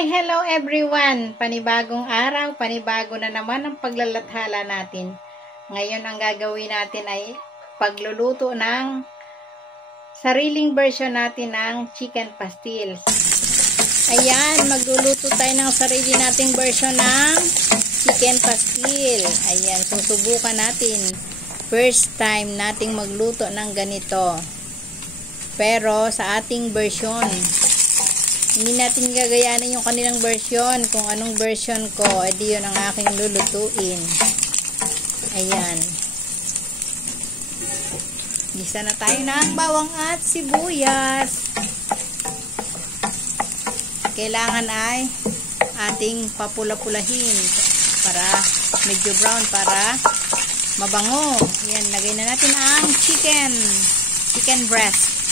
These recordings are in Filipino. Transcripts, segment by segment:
Hi! Hello everyone! Panibagong araw, panibago na naman ang paglalathala natin. Ngayon ang gagawin natin ay pagluluto ng sariling version natin ng chicken pastil. Ayan, magluluto tayo ng sarili nating version ng chicken pastil. Ayan, susubukan natin. First time nating magluto ng ganito. Pero sa ating version. Hindi natin gagayanin yung kanilang version. Kung anong version ko, edi yun ang aking lulutuin. Ayan. Gisa na tayo ng bawang at sibuyas. Kailangan ay ating papula-pulahin para medyo brown para mabango. Ayan, lagay na natin ang chicken breast.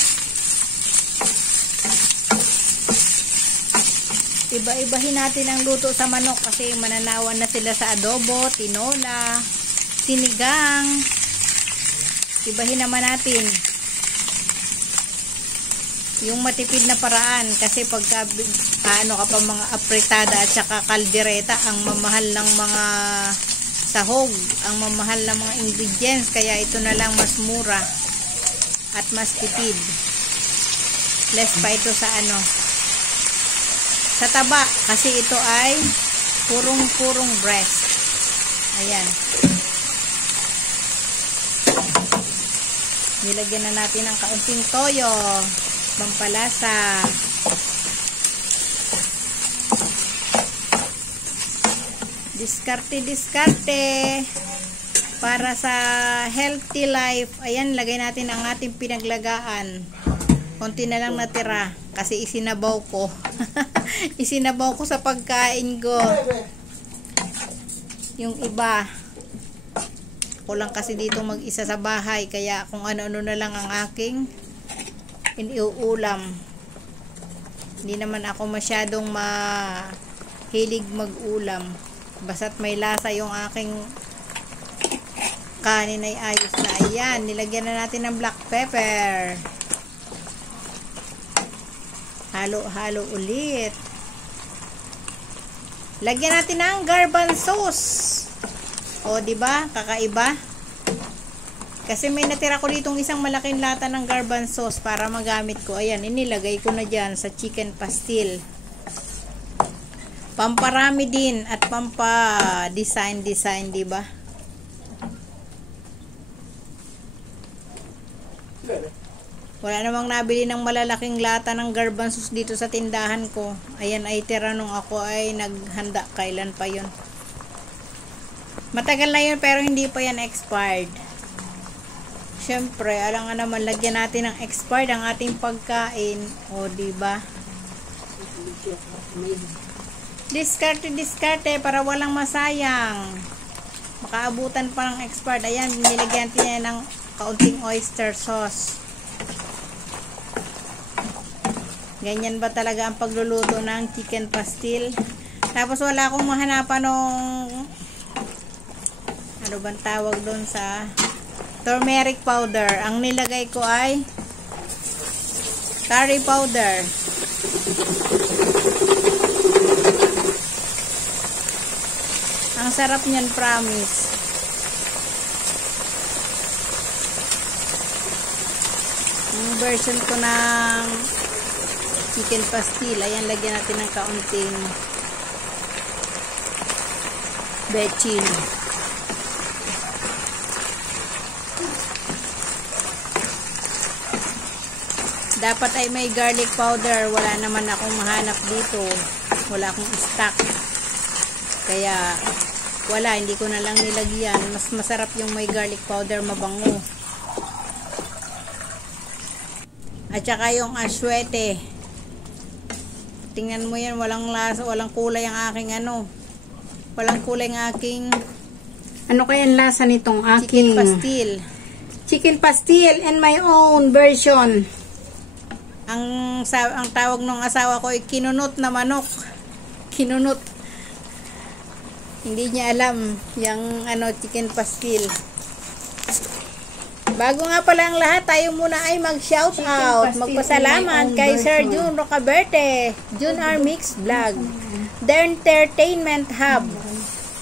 Iba-ibahin natin ang luto sa manok kasi mananawan na sila sa adobo, tinola, sinigang. Ibahin naman natin yung matipid na paraan kasi pagka mga apretada at saka kaldereta, ang mamahal ng mga sahog, ang mamahal ng mga ingredients, kaya ito na lang mas mura at mas tipid. Less pa ito sa sa taba kasi ito ay purong breast. Ayan. Nilagyan na natin ng kaunting toyo, pampalasa. Diskarte para sa healthy life. Ayan, lagay natin ang ating pinaglagaan. Konti na lang natira kasi isinabaw ko. Isinabaw ko sa pagkain ko. Yung iba, ako lang kasi dito mag-isa sa bahay, kaya kung ano-ano na lang ang aking iniuulam. Hindi naman ako masyadong mahilig mag-ulam. Basta't may lasa yung aking kanin ay ayos na. Ayan, nilagyan na natin ng black pepper. Halo-halo ulit. Lagyan natin ng garbanzos. O, diba? Kakaiba. Kasi may natira ko ditong isang malaking lata ng garbanzos para magamit ko. Ayan, inilagay ko na dyan sa chicken pastil. Pamparami din at pampa-design, diba? Wala namang nabili ng malalaking lata ng garbanzos dito sa tindahan ko. Ayan ay tira nung ako ay naghanda. Kailan pa yun? Matagal na yun pero hindi pa yan expired. Siyempre, alam nga naman, lagyan natin ng expired ang ating pagkain. O, diba? Diskarte para walang masayang. Makaabutan pa ng expired. Ayan, nilagyan natin ng kaunting oyster sauce. Ganyan ba talaga ang pagluluto ng chicken pastil? Tapos wala akong mahanapan nung ano bang tawag doon sa turmeric powder. Ang nilagay ko ay curry powder. Ang sarap niyan, promise. Ang version ko ng chicken pastil. Ayan, lagyan natin ng kaunting bechin. Dapat ay may garlic powder. Wala naman akong mahanap dito. Wala akong stock. Kaya wala, hindi ko na lang nilagyan. Mas masarap yung may garlic powder, mabango. At saka yung aswete. Tingnan mo yan, walang lasa, walang kulay ang aking walang kulay ang aking kaya ang lasa nitong aking chicken pastil and my own version. Ang tawag ng asawa ko ay kinunot na manok. Kinunot. Hindi niya alam yung chicken pastil. Bago nga pala ang lahat, tayo muna ay mag-shout out. Magpasalamat kay Sir June Rocaberte, June R Mix Vlog, The Entertainment Hub,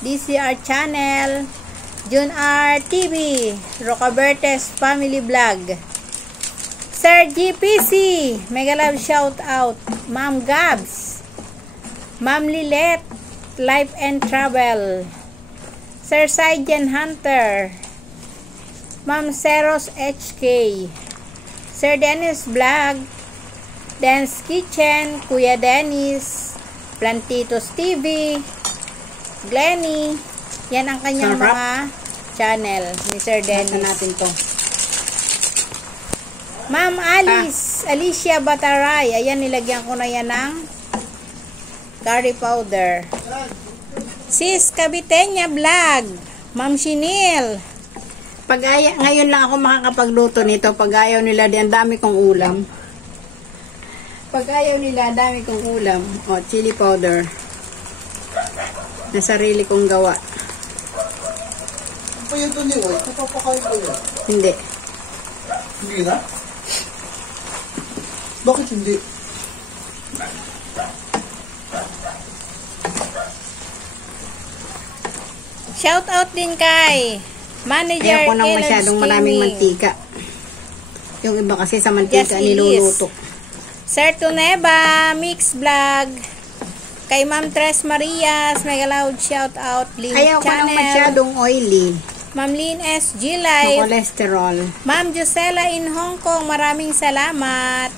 DCR Channel, June R TV, Rocaberte's Family Vlog, Sir GPC, mega love shout out, Ma'am Gabs, Ma'am Lilet, Life and Travel, Sir Saijan Hunter, Ma'am Seros HK, Sir Dennis Vlog, Dance Kitchen, Kuya Dennis, Plantitos TV, Glenny. Yan ang kanyang mga channel ni Sir Dennis. Natin to. Ma'am Alice, Alicia Bataray. Ayan, nilagyan ko na yan ng curry powder. Sis Caviteña Vlog, Ma'am Chinil. Ngayon lang ako makakapagluto nito. Pag ayaw nila, ang dami kong ulam. Pag ayaw nila, dami kong ulam. O, chili powder. Na sarili kong gawa. Pa yan doon yun, napapakain ko yan. Hindi. Hindi na? Bakit hindi? Shout out din kay Manager Kaya ko nang Elon masyadong maraming mantika. Yung iba kasi sa mantika Just niluluto. Sir Tuneba Mix Vlog, kay Ma'am Tres Marias, mega loud shout out. Link Ayaw ko nang Channel, masyadong oily. Ma'am Lynn SG No Live, cholesterol. Ma'am Josela in Hong Kong, maraming salamat.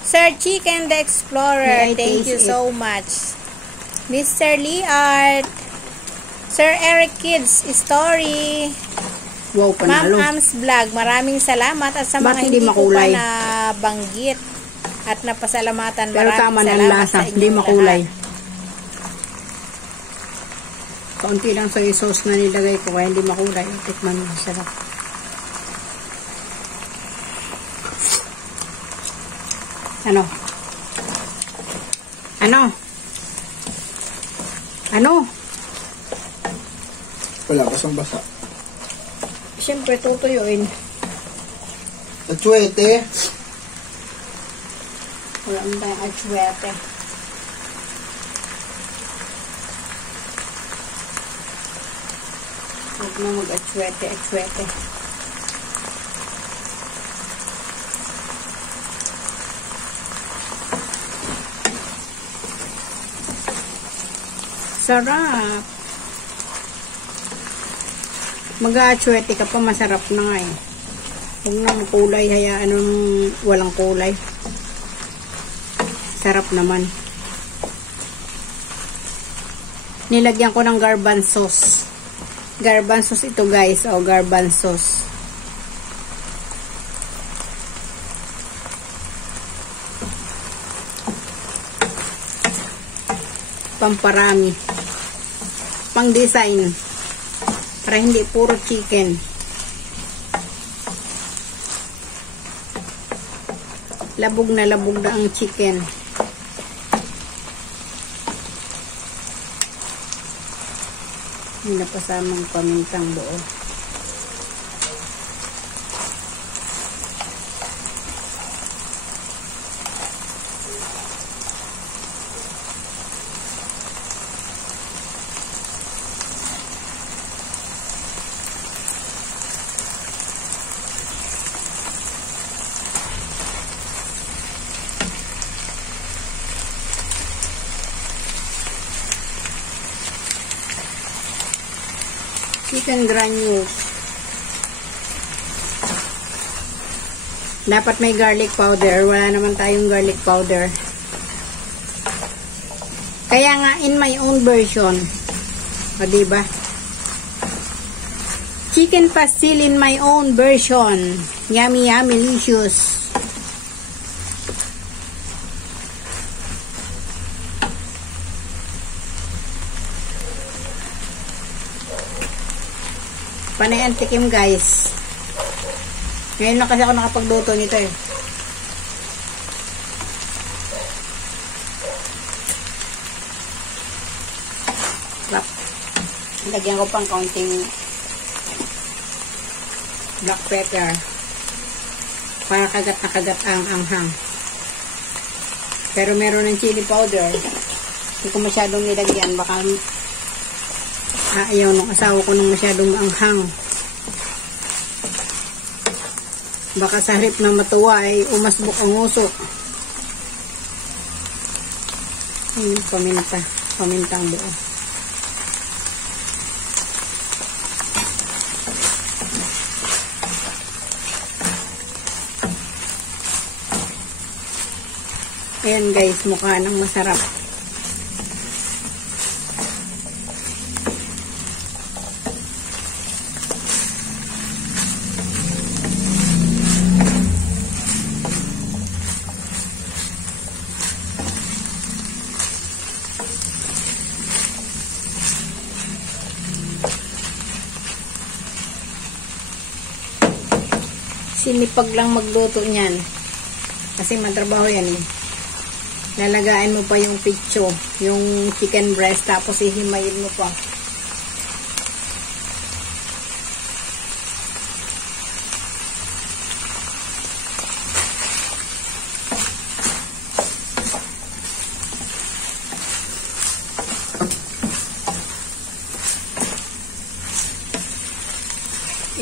Sir Chicken the Explorer, May I thank taste you it? so much. Mr. Lee Art, Sir Eric Kids Story, Wow, Ma'am panalo. Ams Vlog, maraming salamat. At sa mga Bakit hindi hindi ko pa makulay? nabanggit at napasalamatan, Pero maraming tama na ang salamat lasa. sa Hindi inyong makulay. lahat. Kaunti lang soy sauce na nilagay ko kaya hindi makulay. Tikman mo, sarap. Ano? Ano? Ano? Wala, basang-basa. Siyempre, tutuyuin. Atsuete. Wala mo tayong atsuete. Huwag na mag-atsuete. Sarap. Mag-atsuete ka pa, masarap na nga eh. Huwag nang kulay, hayaan nung walang kulay. Sarap naman. Nilagyan ko ng garbanzos. Garbanzos ito guys. O, garbanzos. Pamparami. Pang design. Para hindi puro chicken. Labog na ang chicken. Hindi na pasamang pamintang buo. Chicken granules. Dapat may garlic powder. Wala naman tayong garlic powder. Kaya nga, in my own version. O, diba? Chicken pastil in my own version. Yummy, yummy, delicious. Panay ang tikim guys. Ngayon lang kasi ako nakapagluto nito eh. Lagyan ko pang kaunting black pepper. Para kagat na kagat ang anghang. Pero meron ng chili powder. Hindi ko masyadong nilagyan. Baka ayaw ng asawa ko nung masyadong anghang. Baka sa harip ng matuwa ay umasbok ang usok. Paminta. Pamintang buo. Ayan guys, mukha nang masarap. Sinipag lang magluto niyan. Kasi matrabaho yan eh. Lalagain mo pa yung picho, yung chicken breast, tapos ihimayin mo pa.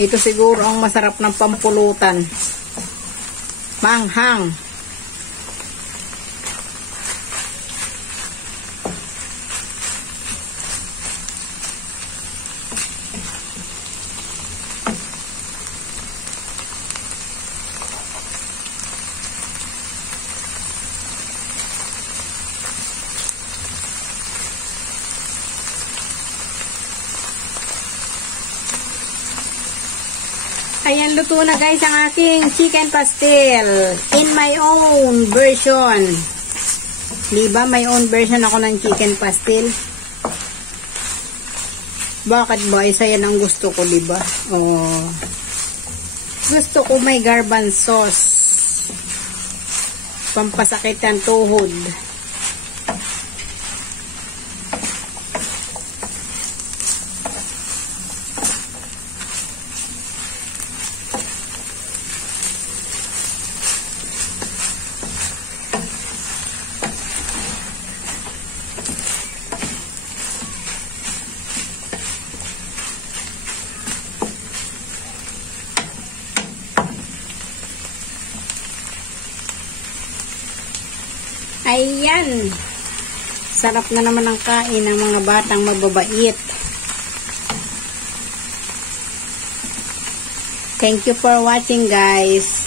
Ito siguro ang masarap ng pampulutan. Manghang. Ayan, luto na guys ang aking chicken pastel in my own version. Diba? May own version ako ng chicken pastel. Bakit ba? Isa yan ang gusto ko, diba? Oh. Gusto ko may garban sauce. Pampasakit ng tuhod. Ayan. Sarap na naman ang kain ng mga batang mababait. Thank you for watching guys.